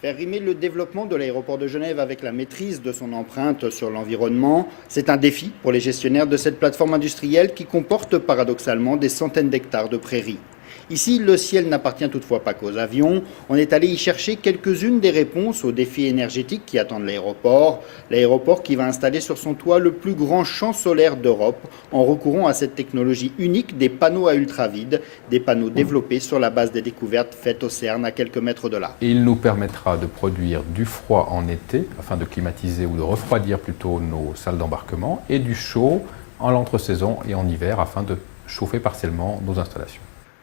Faire rimer le développement de l'aéroport de Genève avec la maîtrise de son empreinte sur l'environnement, c'est un défi pour les gestionnaires de cette plateforme industrielle qui comporte paradoxalement des centaines d'hectares de prairies. Ici, le ciel n'appartient toutefois pas qu'aux avions. On est allé y chercher quelques-unes des réponses aux défis énergétiques qui attendent l'aéroport. L'aéroport qui va installer sur son toit le plus grand champ solaire d'Europe en recourant à cette technologie unique des panneaux à ultravide, des panneaux développés sur la base des découvertes faites au CERN à quelques mètres de là. Et il nous permettra de produire du froid en été, afin de climatiser ou de refroidir plutôt nos salles d'embarquement, et du chaud en l'entre-saison et en hiver, afin de chauffer partiellement nos installations.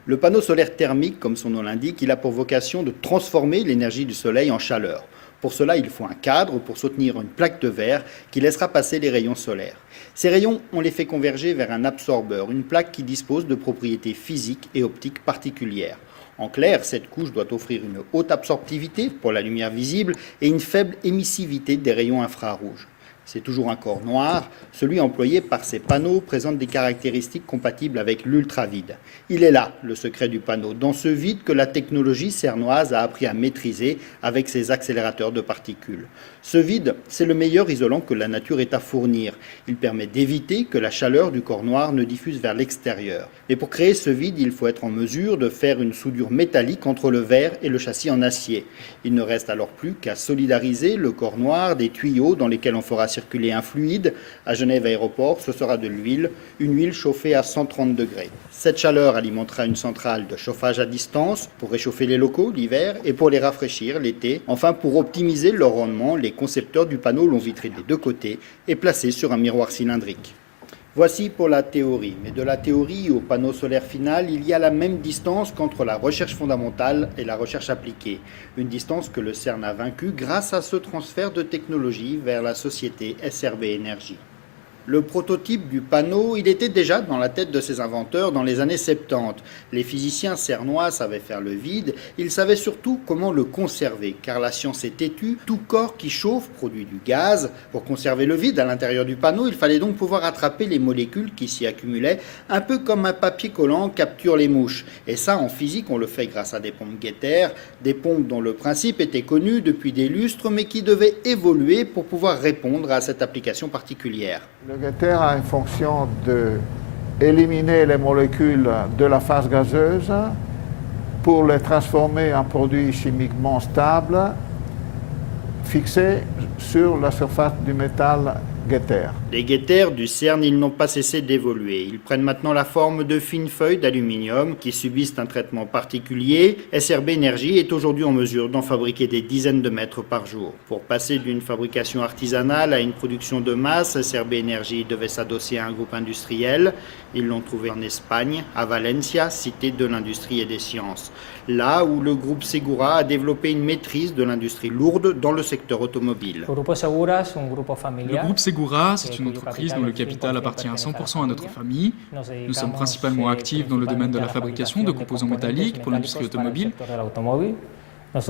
Le panneau solaire thermique, comme son nom l'indique, il a pour vocation de transformer l'énergie du soleil en chaleur. Pour cela, il faut un cadre pour soutenir une plaque de verre qui laissera passer les rayons solaires. Ces rayons, on les fait converger vers un absorbeur, une plaque qui dispose de propriétés physiques et optiques particulières. En clair, cette couche doit offrir une haute absorptivité pour la lumière visible et une faible émissivité des rayons infrarouges. C'est toujours un corps noir. Celui employé par ces panneaux présente des caractéristiques compatibles avec l'ultravide. Il est là le secret du panneau, dans ce vide que la technologie cernoise a appris à maîtriser avec ses accélérateurs de particules. Ce vide, c'est le meilleur isolant que la nature ait à fournir. Il permet d'éviter que la chaleur du corps noir ne diffuse vers l'extérieur. Mais pour créer ce vide, il faut être en mesure de faire une soudure métallique entre le verre et le châssis en acier. Il ne reste alors plus qu'à solidariser le corps noir des tuyaux dans lesquels on fera circuler un fluide. À Genève Aéroport, ce sera de l'huile, une huile chauffée à 130 degrés. Cette chaleur alimentera une centrale de chauffage à distance pour réchauffer les locaux l'hiver et pour les rafraîchir l'été. Enfin, pour optimiser leur rendement, les concepteurs du panneau l'ont vitré des deux côtés et placé sur un miroir cylindrique. Voici pour la théorie, mais de la théorie au panneau solaire final, il y a la même distance qu'entre la recherche fondamentale et la recherche appliquée. Une distance que le CERN a vaincue grâce à ce transfert de technologie vers la société SRB Énergie. Le prototype du panneau, il était déjà dans la tête de ses inventeurs dans les années 70. Les physiciens cernois savaient faire le vide, ils savaient surtout comment le conserver, car la science est têtue, tout corps qui chauffe produit du gaz. Pour conserver le vide à l'intérieur du panneau, il fallait donc pouvoir attraper les molécules qui s'y accumulaient, un peu comme un papier collant capture les mouches. Et ça, en physique, on le fait grâce à des pompes Getter, des pompes dont le principe était connu depuis des lustres, mais qui devaient évoluer pour pouvoir répondre à cette application particulière. Le Getter a une fonction d'éliminer les molécules de la phase gazeuse pour les transformer en produits chimiquement stables fixés sur la surface du métal Getter. Les Getter du CERN, ils n'ont pas cessé d'évoluer. Ils prennent maintenant la forme de fines feuilles d'aluminium qui subissent un traitement particulier. SRB Énergie est aujourd'hui en mesure d'en fabriquer des dizaines de mètres par jour. Pour passer d'une fabrication artisanale à une production de masse, SRB Énergie devait s'adosser à un groupe industriel. Ils l'ont trouvé en Espagne, à Valencia, cité de l'industrie et des sciences. Là où le groupe Segura a développé une maîtrise de l'industrie lourde dans le secteur automobile. Le groupe Segura, c'est une entreprise dont le capital appartient à 100% à notre famille. Nous sommes principalement actifs dans le domaine de la fabrication de composants métalliques pour l'industrie automobile. Nos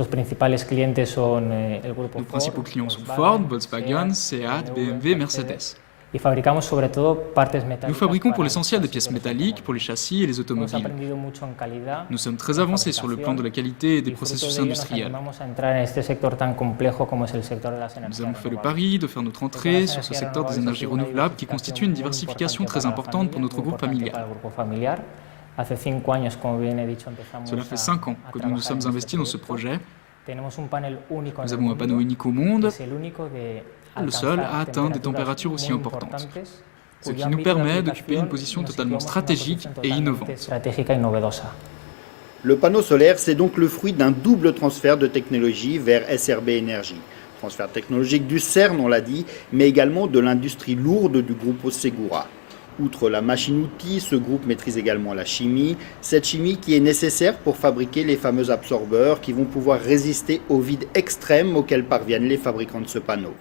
principaux clients sont Ford, Volkswagen, Seat, BMW, Mercedes. Nous fabriquons pour l'essentiel des pièces métalliques pour les châssis et les automobiles. Nous sommes très avancés sur le plan de la qualité et des processus industriels. Nous avons fait le pari de faire notre entrée sur ce secteur des énergies renouvelables qui constitue une diversification très importante pour notre groupe familial. Cela fait 5 ans que nous nous sommes investis dans ce projet. Nous avons un panneau unique au monde, le seul a atteint des températures aussi importantes, ce qui nous permet d'occuper une position totalement stratégique et innovante. Le panneau solaire, c'est donc le fruit d'un double transfert de technologie vers SRB Énergie. Transfert technologique du CERN, on l'a dit, mais également de l'industrie lourde du groupe Segura. Outre la machine-outil, ce groupe maîtrise également la chimie, cette chimie qui est nécessaire pour fabriquer les fameux absorbeurs qui vont pouvoir résister au vide extrême auquel parviennent les fabricants de ce panneau.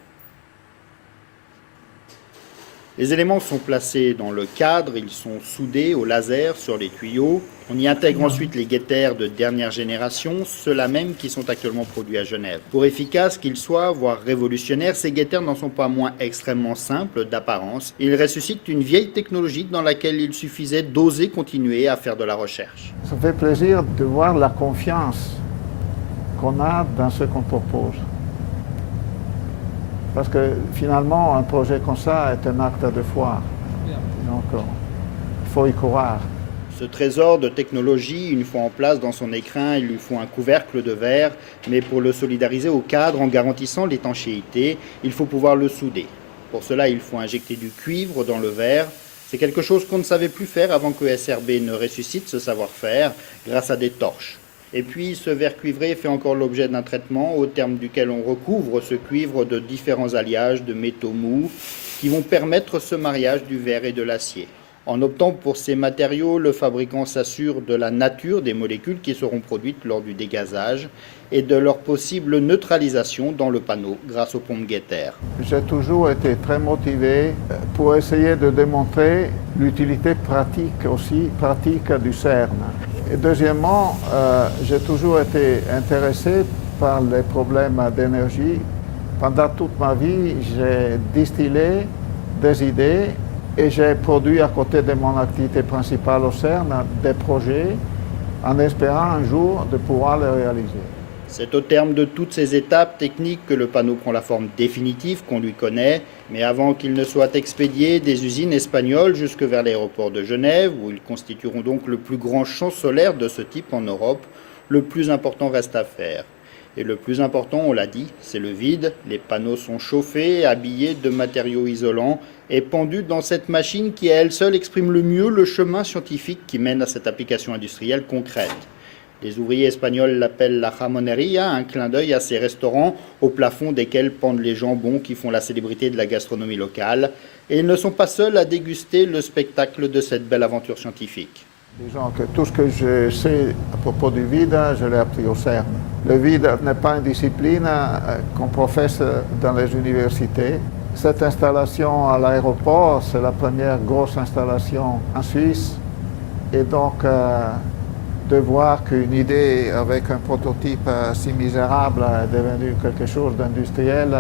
Les éléments sont placés dans le cadre, ils sont soudés au laser sur les tuyaux. On y intègre ensuite les Getter de dernière génération, ceux-là même qui sont actuellement produits à Genève. Pour efficaces qu'ils soient, voire révolutionnaires, ces Getter n'en sont pas moins extrêmement simples d'apparence. Ils ressuscitent une vieille technologie dans laquelle il suffisait d'oser continuer à faire de la recherche. Ça fait plaisir de voir la confiance qu'on a dans ce qu'on propose. Parce que finalement, un projet comme ça est un acte de foi. Donc, il faut y croire. Ce trésor de technologie, une fois en place dans son écrin, il lui faut un couvercle de verre, mais pour le solidariser au cadre en garantissant l'étanchéité, il faut pouvoir le souder. Pour cela, il faut injecter du cuivre dans le verre. C'est quelque chose qu'on ne savait plus faire avant que SRB ne ressuscite ce savoir-faire grâce à des torches. Et puis, ce verre cuivré fait encore l'objet d'un traitement au terme duquel on recouvre ce cuivre de différents alliages de métaux mous qui vont permettre ce mariage du verre et de l'acier. En optant pour ces matériaux, le fabricant s'assure de la nature des molécules qui seront produites lors du dégazage et de leur possible neutralisation dans le panneau grâce aux pompes Getter. J'ai toujours été très motivé pour essayer de démontrer l'utilité pratique du CERN. Et deuxièmement, j'ai toujours été intéressé par les problèmes d'énergie. Pendant toute ma vie, j'ai distillé des idées et j'ai produit à côté de mon activité principale au CERN des projets en espérant un jour de pouvoir les réaliser. C'est au terme de toutes ces étapes techniques que le panneau prend la forme définitive qu'on lui connaît, mais avant qu'il ne soit expédié des usines espagnoles jusque vers l'aéroport de Genève, où ils constitueront donc le plus grand champ solaire de ce type en Europe, le plus important reste à faire. Et le plus important, on l'a dit, c'est le vide. Les panneaux sont chauffés, habillés de matériaux isolants et pendus dans cette machine qui à elle seule exprime le mieux le chemin scientifique qui mène à cette application industrielle concrète. Les ouvriers espagnols l'appellent la jamoneria, un clin d'œil à ces restaurants au plafond desquels pendent les jambons qui font la célébrité de la gastronomie locale. Et ils ne sont pas seuls à déguster le spectacle de cette belle aventure scientifique. Disons que tout ce que je sais à propos du vide, je l'ai appris au CERN. Le vide n'est pas une discipline qu'on professe dans les universités. Cette installation à l'aéroport, c'est la première grosse installation en Suisse. Et donc, de voir qu'une idée avec un prototype si misérable est devenue quelque chose d'industriel,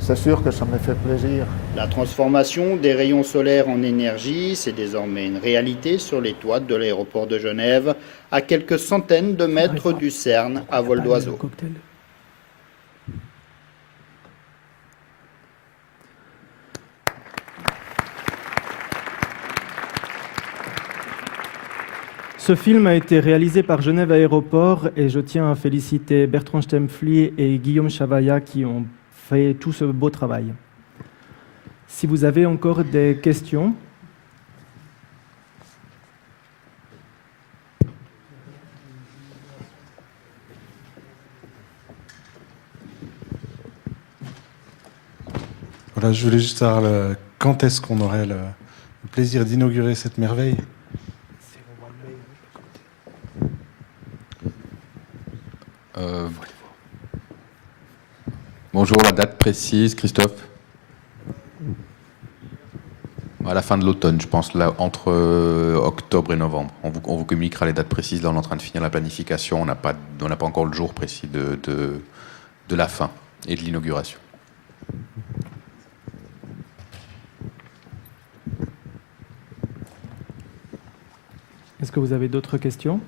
c'est sûr que ça me fait plaisir. La transformation des rayons solaires en énergie, c'est désormais une réalité sur les toits de l'aéroport de Genève, à quelques centaines de mètres du CERN à vol d'oiseau. Ce film a été réalisé par Genève Aéroport et je tiens à féliciter Bertrand Stempfli et Guillaume Chavaya qui ont fait tout ce beau travail. Si vous avez encore des questions. Voilà, je voulais juste savoir quand est-ce qu'on aurait le plaisir d'inaugurer cette merveille. Bonjour, la date précise, Christophe? À la fin de l'automne, je pense, là, entre octobre et novembre. On vous communiquera les dates précises. Là, on est en train de finir la planification. On n'a pas encore le jour précis de la fin et de l'inauguration. Est-ce que vous avez d'autres questions?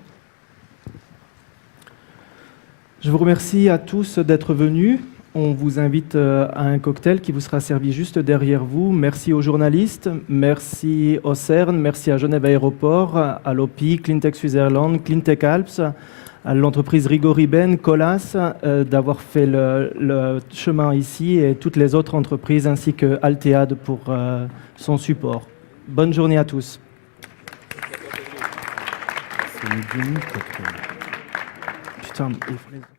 Je vous remercie à tous d'être venus. On vous invite à un cocktail qui vous sera servi juste derrière vous. Merci aux journalistes, merci au CERN, merci à Genève Aéroport, à l'OPI, Cleantech Switzerland, Cleantech Alps, à l'entreprise Rigaud-Riben, Colas, d'avoir fait le chemin ici et toutes les autres entreprises ainsi que Altead pour son support. Bonne journée à tous. Putain, il faut les...